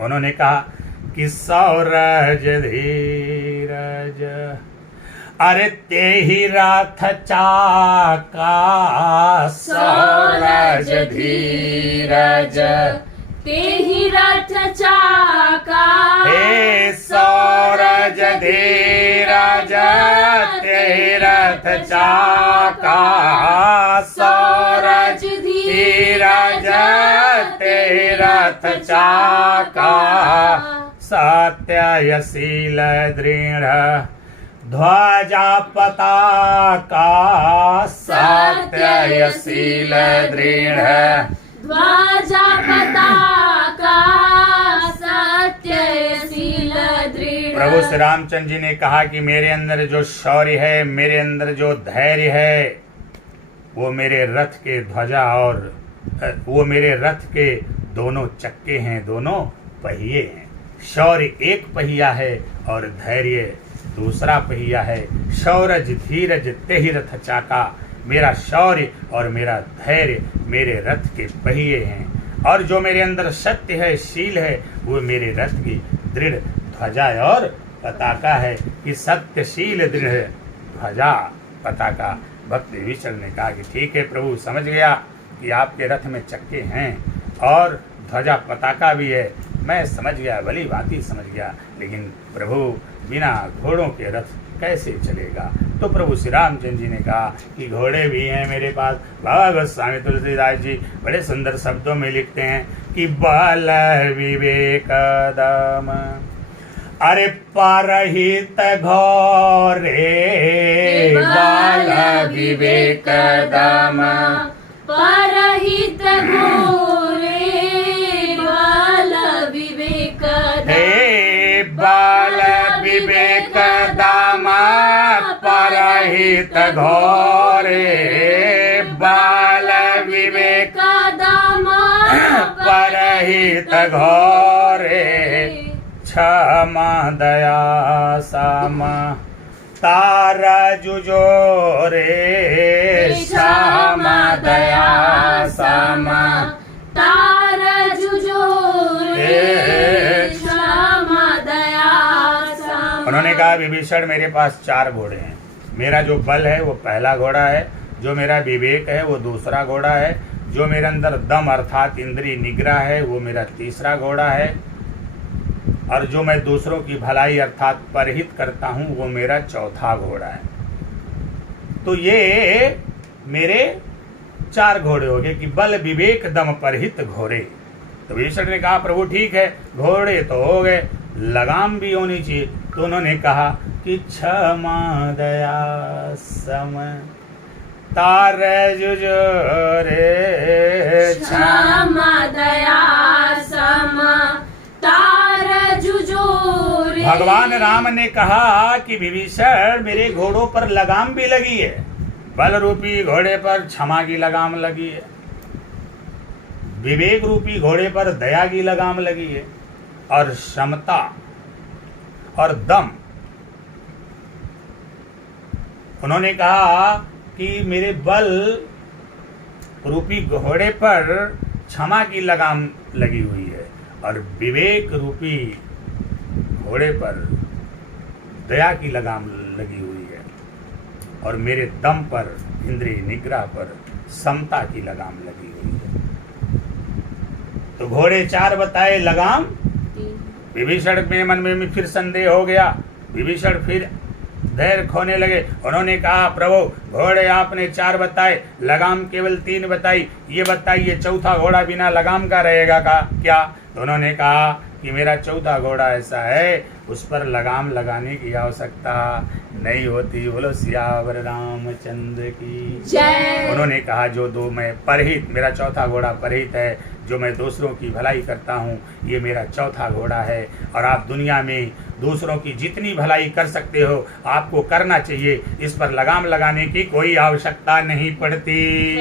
उन्होंने कहा कि सौरज धीरज, अरे ते ही रथ चाका, सौरज धीरज ते ही रथ चाका, हे सौरज धीरज ते ही रथ चाका, सौरज धीरज ते ही रथ चाका, सत्यशील दृढ़ ध्वजा पताका, सत्यशील दृढ़ ध्वजा पताका, सत्यशील दृढ़। प्रभु श्री रामचंद्र जी ने कहा कि मेरे अंदर जो शौर्य है, मेरे अंदर जो धैर्य है, वो मेरे रथ के ध्वजा और वो मेरे रथ के दोनों चक्के हैं, दोनों पहिए हैं। शौर्य एक पहिया है और धैर्य दूसरा पहिया है। शौरज धीरज तेहि रथ चाका, मेरा शौर्य और मेरा धैर्य मेरे रथ के पहिए हैं। और जो मेरे अंदर सत्य है, शील है, वो मेरे रथ की दृढ़ ध्वजा और पताका है। कि सत्यशील दृढ़ ध्वजा पताका। भक्त विभीषण ने कहा कि ठीक है प्रभु, समझ गया कि आपके रथ में चक्के हैं और ध्वजा पताका भी है, मैं समझ गया, भली भांति समझ गया, लेकिन प्रभु बिना घोड़ों के रथ कैसे चलेगा। तो प्रभु श्री रामचंद्र जी ने कहा कि घोड़े भी हैं मेरे पास। बाबा गोस्वामी तुलसीदास जी बड़े सुंदर शब्दों में लिखते हैं कि बल विवेक दम, अरे परहित घोरे, बल विवेक दम, परहित घोरे, बल विवेक दम, हे बल विवेक दम, परहित घोरे, बल विवेक दम, परहित घोरे, क्षमा दया सम तार जुजोरे, क्षमा दया सम तार जुजोरे, क्षमा दया सम। उन्होंने कहा विभीषण मेरे पास 4 घोड़े हैं। मेरा जो बल है वो पहला घोड़ा है, जो मेरा विवेक है वो दूसरा घोड़ा है, जो मेरे अंदर दम अर्थात इंद्रिय निग्रह है वो मेरा तीसरा घोड़ा है, और जो मैं दूसरों की भलाई अर्थात परहित करता हूँ वो मेरा चौथा घोड़ा है। तो ये मेरे 4 घोड़े हो गए कि बल विवेक दम परहित घोड़े। तो विभीषण ने कहा प्रभु ठीक है, घोड़े तो हो गए, लगाम भी होनी चाहिए। तो उन्होंने कहा कि क्षमा दया सम तार जुजोरे, क्षमा दया सम तार जुजोरे। भगवान राम ने कहा कि विभीषण मेरे घोड़ों पर लगाम भी लगी है, बल रूपी घोड़े पर क्षमा की लगाम लगी है, विवेक रूपी घोड़े पर दया की लगाम लगी है, और क्षमता और दम। उन्होंने कहा कि मेरे बल रूपी घोड़े पर क्षमा की लगाम लगी हुई है और विवेक रूपी घोड़े पर दया की लगाम लगी हुई है, और मेरे दम पर इंद्रिय निग्रह पर समता की लगाम लगी हुई है। तो घोड़े 4 बताए, लगाम। विभीषण के मन में फिर संदेह हो गया। विभीषण फिर धैर्य खोने लगे। उन्होंने कहा प्रभु घोड़े आपने 4 बताए, लगाम केवल 3 बताई, ये बताइए चौथा घोड़ा बिना लगाम का रहेगा का क्या? तो उन्होंने कहा कि मेरा चौथा घोड़ा ऐसा है उस पर लगाम लगाने की आवश्यकता नहीं होती। बोलो सियावर रामचंद्र की जय। उन्होंने कहा जो 2 मैं परहित, मेरा चौथा घोड़ा परहित है, जो मैं दूसरों की भलाई करता हूँ, ये मेरा चौथा घोड़ा है। और आप दुनिया में दूसरों की जितनी भलाई कर सकते हो आपको करना चाहिए, इस पर लगाम लगाने की कोई आवश्यकता नहीं पड़ती।